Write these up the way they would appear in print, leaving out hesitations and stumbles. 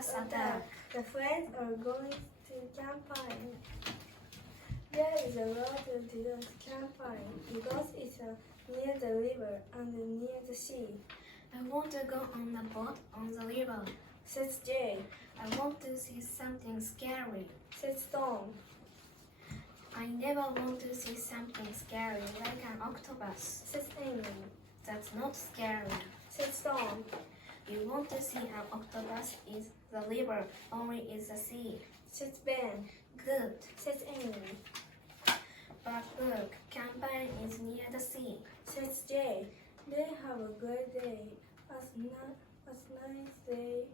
Octopus Attack. The friends are going to camping. There is a lot to do camping because it's near the river and near the sea. I want to go on a boat on the river. Says Jay. I want to see something scary. Says Tom. I never want to see something scary like an octopus. Says Amy. That's not scary. Says Tom. You want to see an octopus is the river, only is the sea. Says Ben. Good. Says Amy. But look, camping is near the sea. Says Jay. They have a great day. As nice they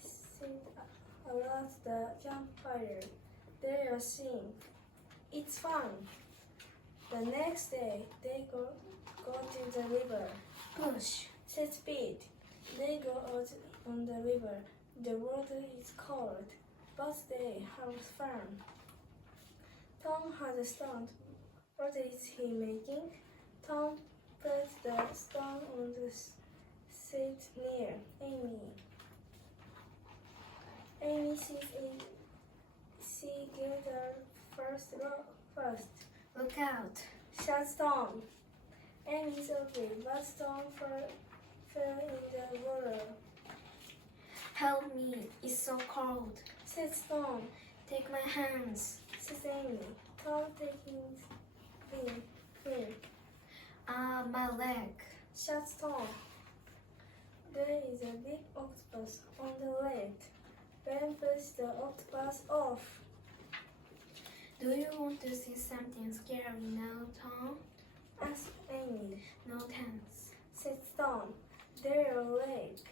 sit around the campfire. They are singing. It's fun. The next day, they go to the river. Push. Says Pete. They go out on the river. The water is cold, but they have fun. Tom has a stunt. What is he making? Tom puts the stone on the seat near Amy. Amy sees it. She gets her first. Look out. Shouts Tom. Amy's okay, but Tom fell in the water. Help me, it's so cold. Says Tom. Take my hands. Says Amy. Tom taking him. My leg. Shouts Tom. There is a big octopus on the left. Ben pushes the octopus off. Do you want to see something scary now, Tom? Asks Amy. No thanks. Says Tom. They're late.